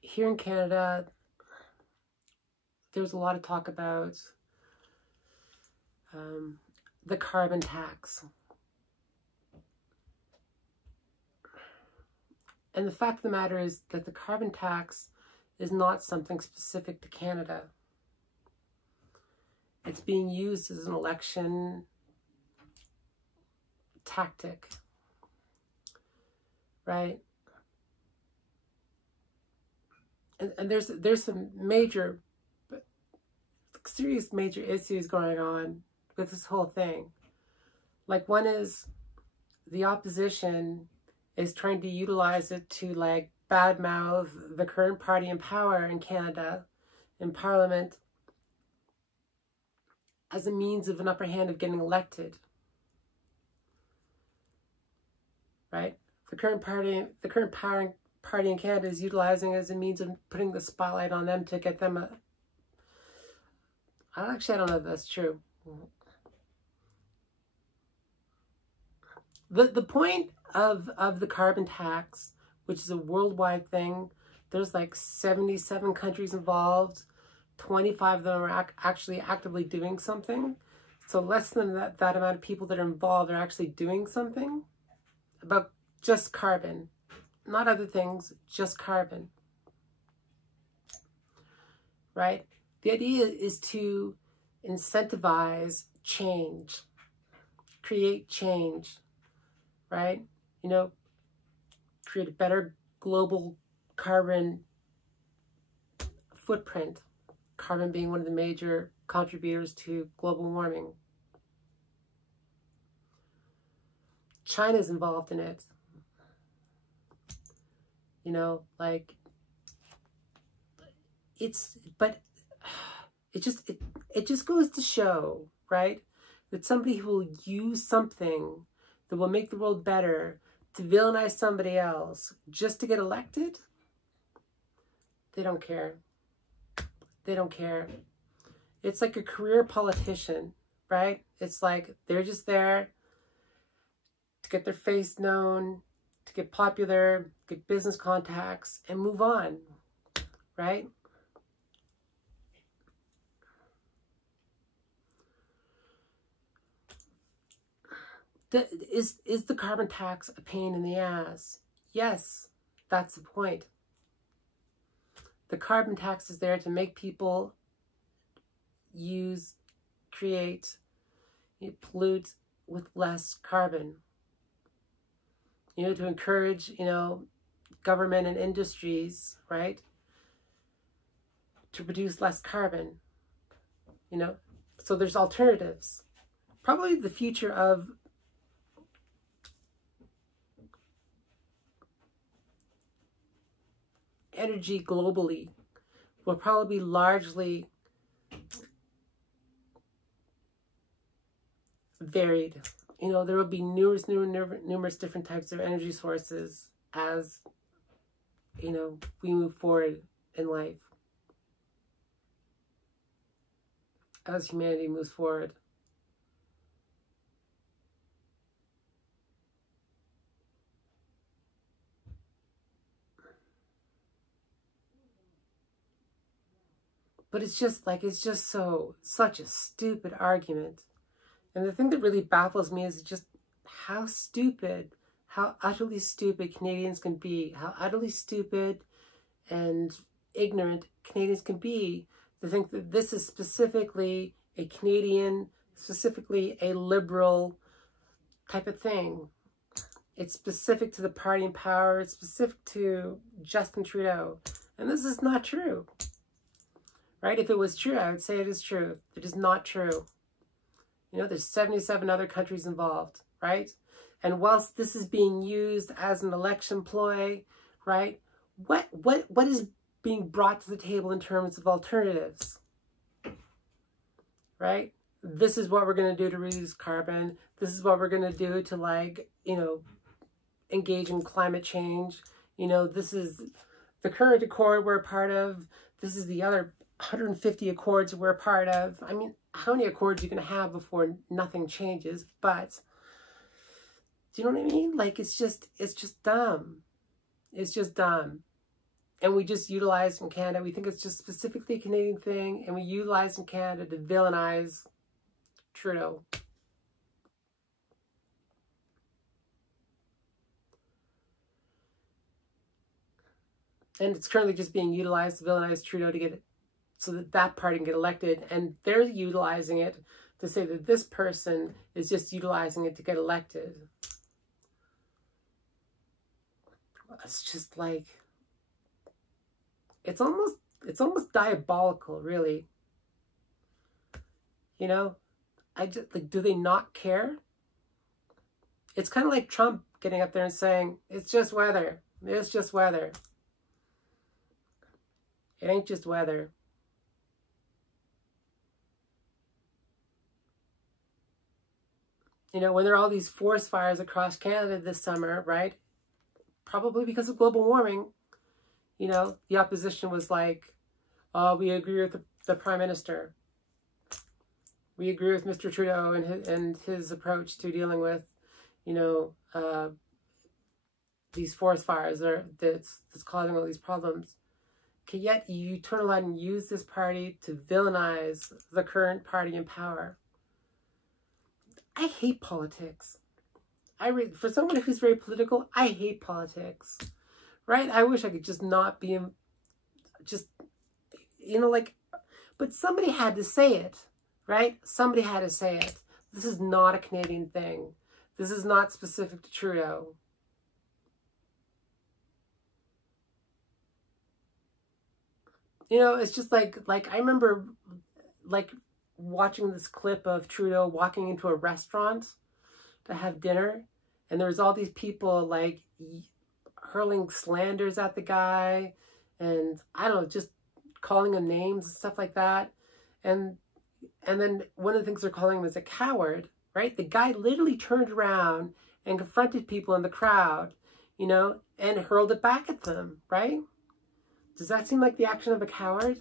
Here in Canada, there's a lot of talk about the carbon tax. And the fact of the matter is that the carbon tax is not something specific to Canada. It's being used as an election tactic, right? And there's some major, serious major issues going on with this whole thing. Like, one is the opposition is trying to utilize it to like badmouth the current party in power in Canada, in Parliament, as a means of an upper hand of getting elected. Right? The current power party in Canada is utilizing it as a means of putting the spotlight on them to get them actually, I don't know if that's true. The point of the carbon tax, which is a worldwide thing, there's like 77 countries involved. 25 of them are actually actively doing something. So less than that amount of people that are involved are actually doing something about just carbon. Not other things, just carbon. Right? The idea is to incentivize change, create change, right? You know, create a better global carbon footprint. Carbon being one of the major contributors to global warming. China's involved in it. You know, like, it just goes to show, right, that somebody who will use something that will make the world better to villainize somebody else just to get elected, they don't care. They don't care. It's like a career politician, right? It's like they're just there to get their face known, to get popular, get business contacts, and move on, right? Is the carbon tax a pain in the ass? Yes, that's the point. The carbon tax is there to make people pollute with less carbon. You know, to encourage, you know, government and industries, right, to produce less carbon. You know, so there's alternatives. Probably the future of energy globally will probably be largely varied. You know, there will be numerous different types of energy sources as, you know, we move forward in life, as humanity moves forward. But it's just like, it's just such a stupid argument. And the thing that really baffles me is just how utterly stupid Canadians can be, how utterly stupid and ignorant Canadians can be to think that this is specifically a Canadian, specifically a liberal type of thing. It's specific to the party in power. It's specific to Justin Trudeau. And this is not true. Right? If it was true, I would say it is true. It is not true. You know, there's 77 other countries involved, right? And whilst this is being used as an election ploy, right, what is being brought to the table in terms of alternatives, right? This is what we're going to do to reduce carbon. This is what we're going to do to, like, you know, engage in climate change. You know, this is the current accord we're a part of. This is the other 150 accords we're a part of. I mean, how many accords are you going to have before nothing changes? But do you know what I mean? Like, it's just dumb. It's just dumb. And we just utilize in Canada, we think it's just specifically a Canadian thing, and we utilize in Canada to villainize Trudeau. And it's currently just being utilized to villainize Trudeau to get it so that that party can get elected. And they're utilizing it to say that this person is just utilizing it to get elected. It's just like, it's almost diabolical, really. You know, I just, like, do they not care? It's kind of like Trump getting up there and saying, it's just weather. It's just weather. It ain't just weather. You know, when there are all these forest fires across Canada this summer, right? Probably because of global warming, you know, the opposition was like, oh, we agree with the Prime Minister. We agree with Mr. Trudeau and his approach to dealing with, you know, these forest fires that's causing all these problems. Okay, yet you turn around and use this party to villainize the current party in power. I hate politics. For someone who's very political, I hate politics. Right? I wish I could just not be, just, you know, like, but somebody had to say it, right? Somebody had to say it. This is not a Canadian thing. This is not specific to Trudeau. You know, it's just like I remember, like, watching this clip of Trudeau walking into a restaurant to have dinner, and there was all these people, like, hurling slanders at the guy, and I don't know, just calling him names and stuff like that. And then one of the things they're calling him is a coward, right? The guy literally turned around and confronted people in the crowd, you know, and hurled it back at them, right? Does that seem like the action of a coward?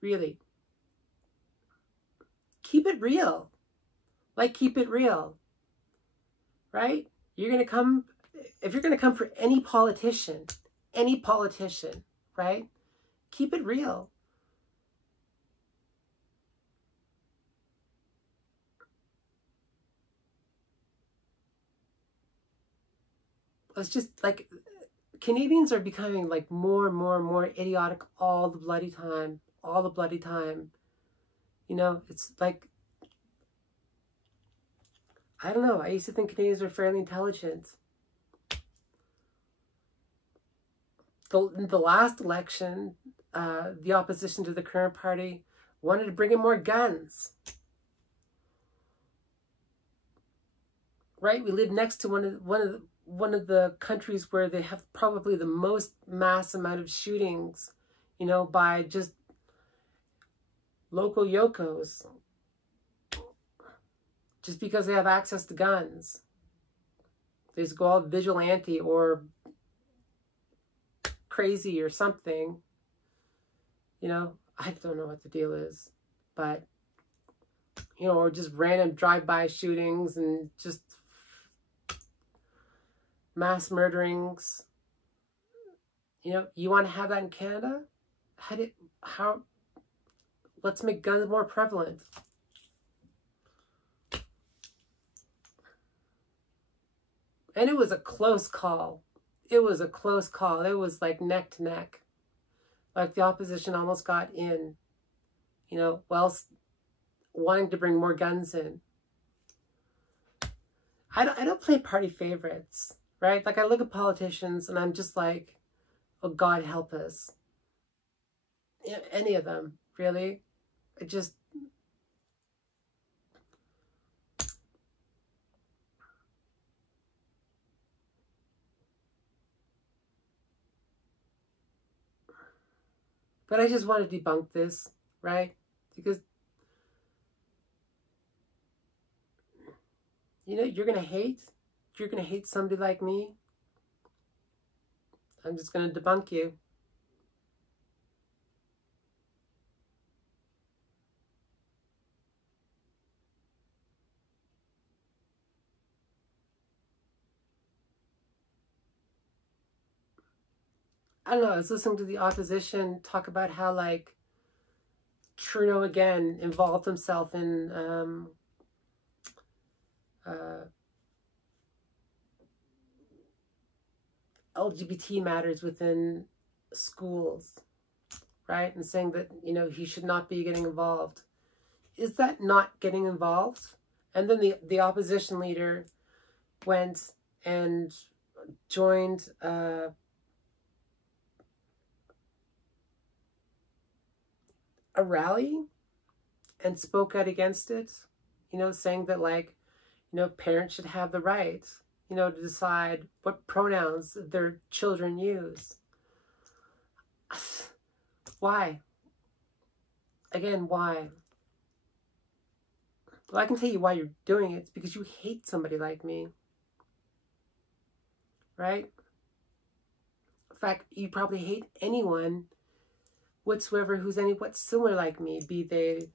Really? Keep it real. Like, keep it real. Right? You're going to come, if you're going to come for any politician, right? Keep it real. It's just like, Canadians are becoming like more and more and more idiotic all the bloody time. All the bloody time. You know, it's like, I don't know. I used to think Canadians were fairly intelligent. The last election, the opposition to the current party wanted to bring in more guns. Right? We live next to one of the countries where they have probably the most mass amount of shootings, you know, by just local yokos. Just because they have access to guns. They just go all vigilante or crazy or something. You know, I don't know what the deal is. But, you know, or just random drive-by shootings and just mass murderings. You know, you want to have that in Canada? Let's make guns more prevalent. And it was a close call. It was a close call. It was like neck to neck. Like the opposition almost got in, you know, whilst wanting to bring more guns in. I don't play party favorites, right? Like, I look at politicians and I'm just like, oh, God help us. Any of them, really. It just... But I just want to debunk this, right? Because, you know, you're going to hate somebody like me. I'm just going to debunk you. I don't know, I was listening to the opposition talk about how, like, Trudeau again involved himself in LGBT matters within schools, right? And saying that, you know, he should not be getting involved. Is that not getting involved? And then the opposition leader went and joined a rally and spoke out against it, you know, saying that, like, you know, parents should have the right, you know, to decide what pronouns their children use. Why? Again, why? Well, I can tell you why you're doing it. It's because you hate somebody like me. Right? In fact, you probably hate anyone whatsoever who's what's similar like me, be they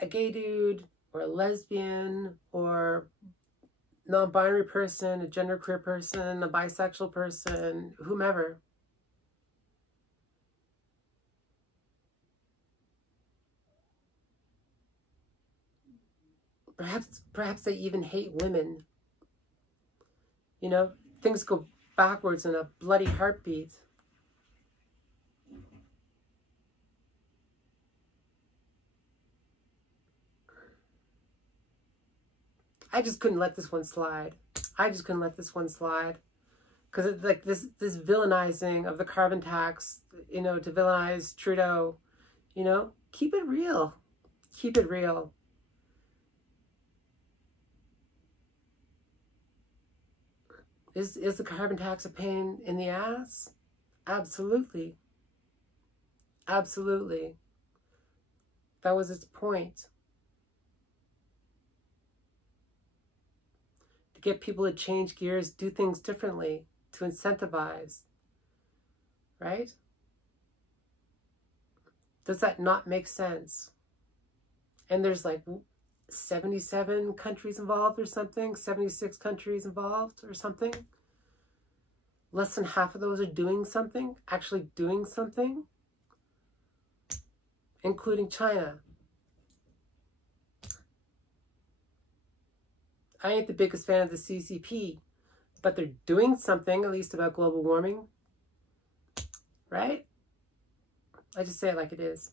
a gay dude or a lesbian or non-binary person, a genderqueer person, a bisexual person, whomever. Perhaps they even hate women. You know, things go backwards in a bloody heartbeat. I just couldn't let this one slide. I just couldn't let this one slide. Because it's like this villainizing of the carbon tax, you know, to villainize Trudeau, you know, keep it real. Keep it real. Is the carbon tax a pain in the ass? Absolutely. Absolutely. That was its point. To get people to change gears, do things differently, to incentivize. Right? Does that not make sense? And there's like 77 countries involved or something, 76 countries involved or something. Less than half of those are doing something, actually doing something, including China. I ain't the biggest fan of the CCP, but they're doing something, at least about global warming, right? I just say it like it is.